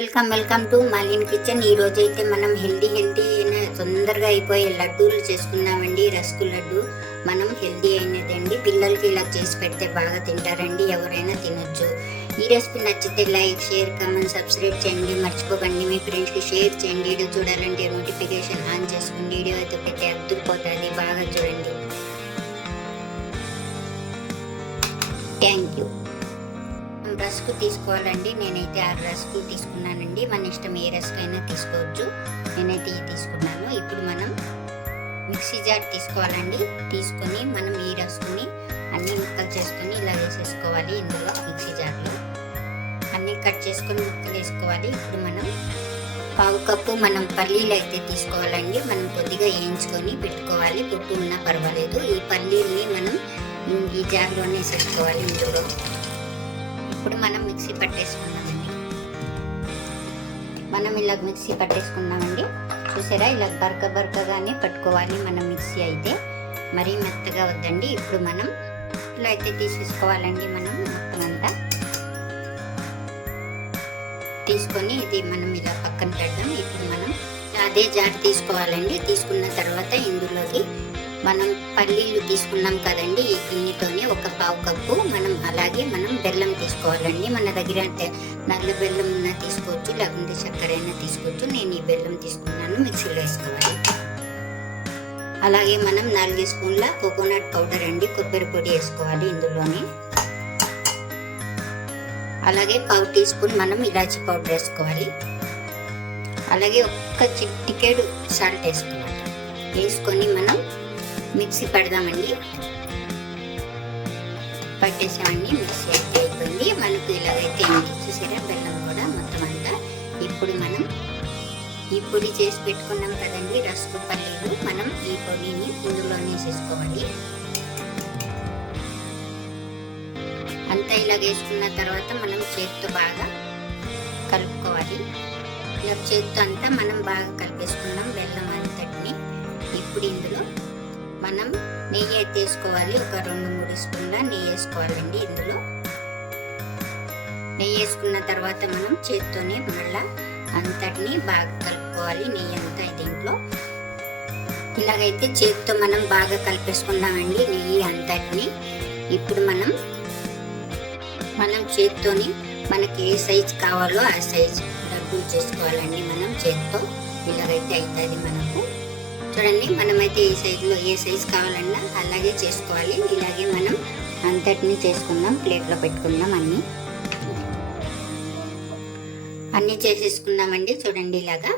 Welcome welcome to Malin kitchen. ఈ రోజు అయితే మనం హెల్దీ హెల్దీ అయిన తొందరగా అయిపోయే లడ్డూలు చేసుకున్నామండి రస్కు లడ్డు మనం హెల్దీ అయినదండి. పిల్లలకి ఇలా చేసి పెడితే బాగా తింటారండి. ఎవరైనా తినొచ్చు. ఈ రెసిపీ నచ్చితే లైక్ షేర్ కామెంట్ సబ్స్క్రైబ్ చేయండి. మర్చిపోకండి. మీ ఫ్రెండ్స్కి షేర్ చేయండి. వీడియో చూడాలంటే నోటిఫికేషన్ ఆన్ చేసుకోండి వీడియో అయితే పెడితే అద్దుకుపోతుంది. బాగా చూడండి. Thank you. రస్కు తీసుకోవాలండి. నేనైతే ఆరు రస్కు తీసుకున్నానండి. మన ఇష్టం ఏ రస్క్ అయినా తీసుకోవచ్చు. నేనైతే ఇది తీసుకున్నాను. ఇప్పుడు మనం మిక్సీ జార్ తీసుకోవాలండి. తీసుకొని మనం ఈ రస్కుని అన్ని ముక్కలు చేసుకొని ఇలా వేసేసుకోవాలి ఇందులో మిక్సీ జార్లో. అన్నీ కట్ చేసుకొని ముక్కలు వేసుకోవాలి. ఇప్పుడు మనం పావు కప్పు మనం పల్లీలు అయితే తీసుకోవాలండి. మనం కొద్దిగా వేయించుకొని పెట్టుకోవాలి. పుట్టు ఉన్నా పర్వాలేదు. ఈ పల్లీల్ని మనం ఈ జార్లోనే వేసేసుకోవాలి ఇందులో. ఇప్పుడు మనం మిక్సీ పట్టేసుకున్నామండి మనం ఇలా మిక్సీ పట్టేసుకున్నామండి చూసారా? ఇలా బరక బరకగానే పట్టుకోవాలి మనం మిక్సీ అయితే. మరీ మెత్తగా వద్దండి. ఇప్పుడు మనం ఇలా అయితే తీసేసుకోవాలండి మనం మొత్తం అంతా. తీసుకొని ఇది మనం ఇలా పక్కన పెడదాం. ఇప్పుడు మనం అదే జార్ తీసుకోవాలండి. తీసుకున్న తర్వాత ఇందులోకి మనం పల్లీలు తీసుకున్నాం కదండి ఈ గిన్నెతోనే ఒక పావు కప్పు. మనం అలాగే మనం బెల్లం తీసుకోవాలండి. మన దగ్గర నల్ల బెల్లం ఉన్నా తీసుకోవచ్చు లేకుంటే చక్కెర అయినా తీసుకోవచ్చు. నేను ఈ బెల్లం తీసుకున్నాను మిక్సీలో వేసుకోవాలి. అలాగే మనం నాలుగు స్పూన్ల కోకోనట్ పౌడర్ అండి కొబ్బరి పొడి వేసుకోవాలి ఇందులోనే. అలాగే పావు టీ స్పూన్ మనం ఇలాచి పౌడర్ వేసుకోవాలి. అలాగే ఒక్క చిటికెడు సాల్ట్ వేసుకోవాలి. వేసుకొని మనం మిక్సీ పడదామండి. పట్టేసామండి మిక్సీ అయితే అయిపోయింది. మనకు ఇలాగైతే ఏంటి చూసారా బెల్లం కూడా మొత్తం అంతా ఇప్పుడు మనం ఈ పొడి చేసి పెట్టుకున్నాం కదండి రస్కు పల్లీలు. మనం ఈ పొడిని ఇందులోనే వేసేసుకోవాలి. అంతా ఇలా వేసుకున్న తర్వాత మనం చేతితో బాగా కలుపుకోవాలి. ఇలా చేతితో అంతా మనం బాగా కలిపేసుకున్నాం బెల్లం అంతటిని. ఇప్పుడు ఇందులో మనం నెయ్యి అయితే వేసుకోవాలి. ఒక రెండు మూడు స్పూన్ల నెయ్యి వేసుకోవాలండి ఇందులో. నెయ్యి వేసుకున్న తర్వాత మనం చేత్తోనే మళ్ళా అంతటిని బాగా కలుపుకోవాలి. నెయ్యి అంతా దీంట్లో. ఇలాగైతే చేతితో మనం బాగా కలిపేసుకుందామండి నెయ్యి అంతటిని. ఇప్పుడు మనం మనం చేత్తోని మనకి ఏ సైజ్ కావాలో ఆ సైజ్ డబ్బులు చేసుకోవాలండి మనం చేత్తో. ఇలాగైతే అవుతుంది మనకు. చూడండి మనమైతే ఈ సైజులో ఏ సైజ్ కావాలన్నా అలాగే చేసుకోవాలి. ఇలాగే మనం అంతటిని చేసుకుందాం ప్లేట్లో పెట్టుకుందాం అన్నీ. అన్నీ చేసేసుకుందామండి. చూడండి ఇలాగా.